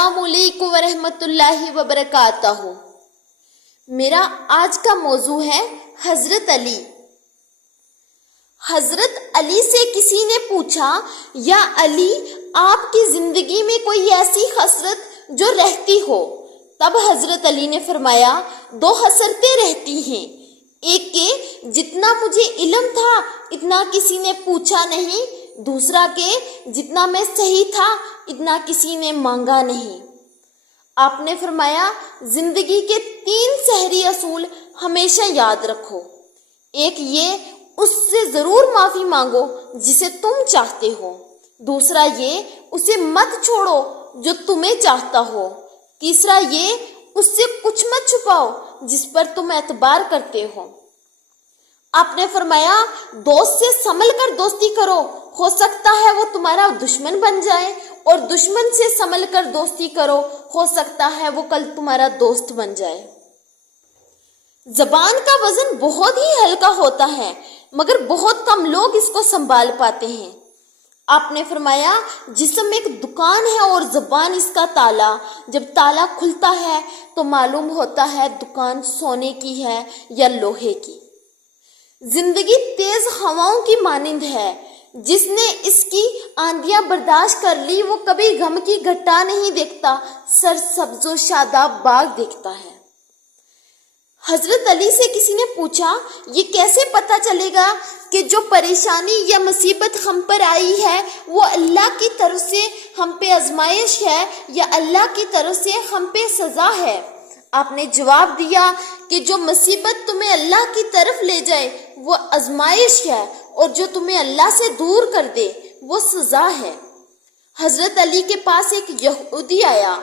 अस्सलाम वालेकुम वरहमतुल्लाहि वबरकातहू। मेरा आज का मौजू है हजरत अली। हजरत अली से किसी ने पूछा, या अली आपकी जिंदगी में कोई ऐसी हसरत जो रहती हो? तब हजरत अली ने फरमाया, दो हसरतें रहती हैं। एक के जितना मुझे इल्म था इतना किसी ने पूछा नहीं, दूसरा के जितना मैं सही था इतना किसी ने मांगा नहीं। आपने फरमाया, जिंदगी के 3 सहरी असूल हमेशा याद रखो। एक ये, उससे जरूर माफी मांगो जिसे तुम चाहते हो। दूसरा ये, उसे मत छोड़ो जो तुम्हें चाहता हो। तीसरा ये, उससे कुछ मत छुपाओ जिस पर तुम एतबार करते हो। आपने फरमाया, दोस्त से संभल कर दोस्ती करो, हो सकता है वो तुम्हारा दुश्मन बन जाए, और दुश्मन से संभल कर दोस्ती करो, हो सकता है वो कल तुम्हारा दोस्त बन जाए। जबान का वजन बहुत ही हल्का होता है, मगर बहुत कम लोग इसको संभाल पाते हैं। आपने फरमाया, जिस्म एक दुकान है और जबान इसका ताला। जब ताला खुलता है तो मालूम होता है दुकान सोने की है या लोहे की। जिंदगी तेज हवाओं की मानिंद है, जिसने इसकी आंधियां बर्दाश्त कर ली वो कभी गम की घटा नहीं देखता, सरसब्जो शादाब बाग देखता है। हजरत अली से किसी ने पूछा, ये कैसे पता चलेगा कि जो परेशानी या मुसीबत हम पर आई है वो अल्लाह की तरफ से हम पे आजमाइश है या अल्लाह की तरफ से हम पे सजा है? आपने जवाब दिया कि जो मुसीबत तुम्हें अल्लाह की तरफ ले जाए वो आजमाइश है, और जो तुम्हें अल्लाह से दूर कर दे वो सजा है। हजरत अली के पास एक यहूदी आया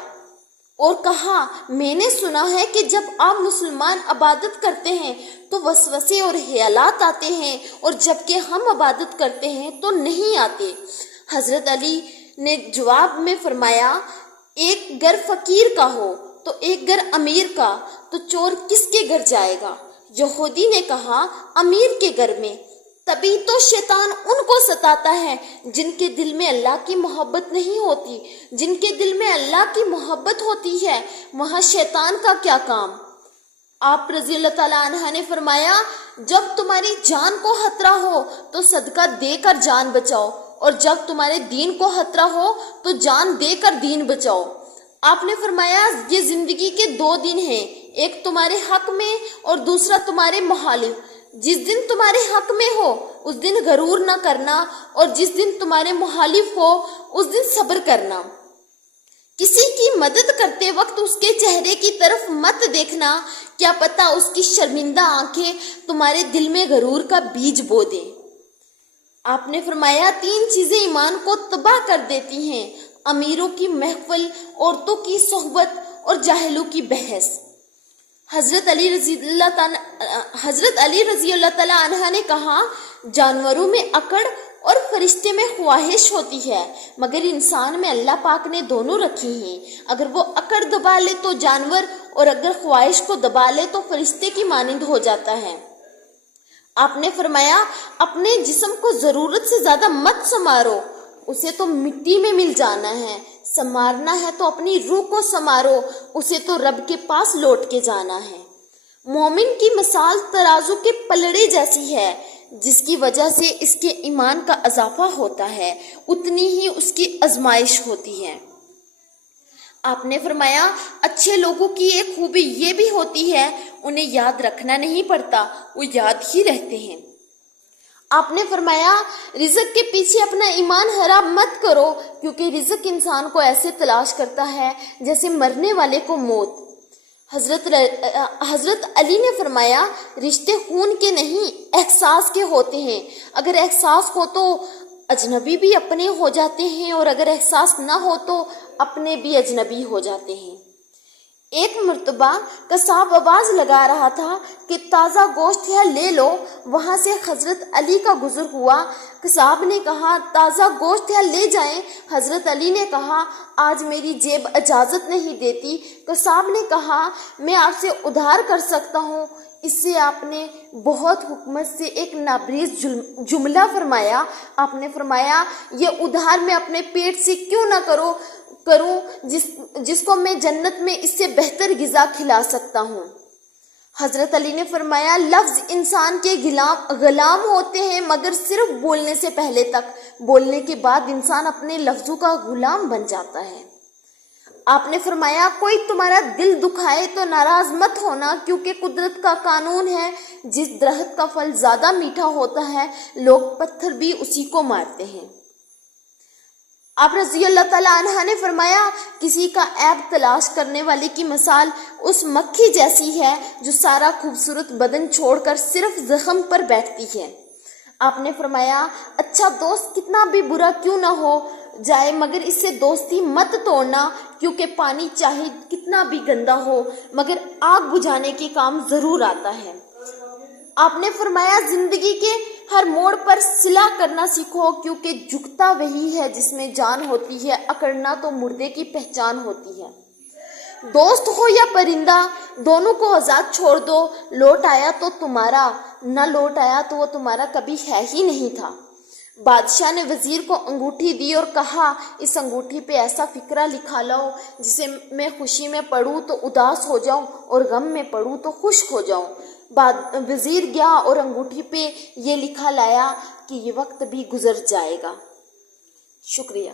और कहा, मैंने सुना है कि जब आप मुसलमान इबादत करते हैं तो वसवसे और ख्यालात आते हैं, और जबकि हम इबादत करते हैं तो नहीं आते। हजरत अली ने जवाब में फरमाया, एक घर फकीर का हो तो एक घर अमीर का, तो चोर किसके घर जाएगा? यहूदी ने कहा, अमीर के घर में। तभी तो शैतान उनको सताता है जिनके दिल में अल्लाह की मोहब्बत नहीं होती। जिनके दिल में अल्लाह की मोहब्बत होती है वहाँ शैतान का क्या काम। आप रज़ी अल्लाह ताला अन्हा ने फरमाया, जब तुम्हारी जान को खतरा हो तो सदका देकर जान बचाओ, और जब तुम्हारे दीन को खतरा हो तो जान देकर दीन बचाओ। आपने फरमाया, ये जिंदगी के 2 दिन हैं, एक तुम्हारे हक में और दूसरा तुम्हारे मुखालिफ। जिस दिन तुम्हारे हक में हो उस दिन गरूर ना करना, और जिस दिन तुम्हारे मुखालिफ हो उस दिन सब्र करना। किसी की मदद करते वक्त उसके चेहरे की तरफ मत देखना, क्या पता उसकी शर्मिंदा आंखें तुम्हारे दिल में गरूर का बीज बो दे। आपने फरमाया, 3 चीजें ईमान को तबाह कर देती हैं, अमीरों की महफिल, औरतों की सोहबत और जाहिलों की बहस। हजरत अली रज़ी अल्लाह ताला अन्हा ने कहा, जानवरों में अकड़ और फरिश्ते में ख्वाहिश होती है, मगर इंसान में अल्लाह पाक ने दोनों रखी हैं। अगर वो अकड़ दबा ले तो जानवर, और अगर ख्वाहिश को दबा ले तो फरिश्ते की मानिंद हो जाता है। आपने फरमाया, अपने जिस्म को जरूरत से ज्यादा मत संवारो, उसे तो मिट्टी में मिल जाना है। संवारना है तो अपनी रूह को संवारो, उसे तो रब के पास लौट के जाना है। मोमिन की मिसाल तराजू के पलड़े जैसी है, जिसकी वजह से इसके ईमान का इजाफा होता है, उतनी ही उसकी आजमाइश होती है। आपने फरमाया, अच्छे लोगों की एक खूबी ये भी होती है, उन्हें याद रखना नहीं पड़ता, वो याद ही रहते हैं। आपने फरमाया, रिज़्क के पीछे अपना ईमान खराब मत करो, क्योंकि रिज़्क इंसान को ऐसे तलाश करता है जैसे मरने वाले को मौत। हजरत अली ने फरमाया, रिश्ते खून के नहीं एहसास के होते हैं। अगर एहसास हो तो अजनबी भी अपने हो जाते हैं, और अगर एहसास ना हो तो अपने भी अजनबी हो जाते हैं। एक मर्तबा कसाब आवाज लगा रहा था कि ताज़ा गोश्त है ले लो। वहाँ से हजरत अली का गुजर हुआ। कसाब ने कहा, ताज़ा गोश्त है ले जाएं। हजरत अली ने कहा, आज मेरी जेब इजाज़त नहीं देती। कसाब ने कहा, मैं आपसे उधार कर सकता हूँ। इससे आपने बहुत हुकमत से एक नाबरीज जुमला फरमाया। आपने फरमाया, ये उधार मैं अपने पेट से क्यों ना करो, کروں جس کو میں جنت میں اس سے بہتر غذا کھلا سکتا ہوں۔ حضرت علی نے فرمایا لفظ انسان کے غلام ہوتے ہیں مگر صرف بولنے سے پہلے تک، بولنے کے بعد انسان اپنے لفظوں کا غلام بن جاتا ہے۔ آپ نے فرمایا کوئی تمہارا دل دکھائے تو ناراض مت ہونا، کیونکہ قدرت کا قانون ہے جس درخت کا پھل زیادہ میٹھا ہوتا ہے لوگ پتھر بھی اسی کو مارتے ہیں۔ آپ رضی اللہ تعالیٰ عنہ نے فرمایا کسی کا عیب تلاش کرنے والے کی مثال اس مکھی جیسی ہے جو سارا خوبصورت بدن چھوڑ کر صرف زخم پر بیٹھتی ہے۔ آپ نے فرمایا اچھا دوست کتنا بھی برا کیوں نہ ہو جائے مگر اس سے دوستی مت توڑنا، کیونکہ پانی چاہے کتنا بھی گندا ہو مگر آگ بجھانے کے کام ضرور آتا ہے۔ آپ نے فرمایا زندگی کے ہر موڑ پر صلح کرنا سیکھو، کیونکہ جھکتا وہی ہے جس میں جان ہوتی ہے، اکڑنا تو مردے کی پہچان ہوتی ہے۔ دوست ہو یا پرندہ دونوں کو آزاد چھوڑ دو، لوٹ آیا تو تمہارا، نہ لوٹ آیا تو وہ تمہارا کبھی ہے ہی نہیں تھا۔ بادشاہ نے وزیر کو انگوٹھی دی اور کہا اس انگوٹھی پہ ایسا فقرہ لکھا لاؤ جسے میں خوشی میں پڑھوں تو اداس ہو جاؤں اور غم میں پڑھوں تو خوش ہو جاؤں۔ وزیر گیا اور انگوٹھی پہ یہ لکھا لایا کہ یہ وقت بھی گزر جائے گا۔ شکریہ۔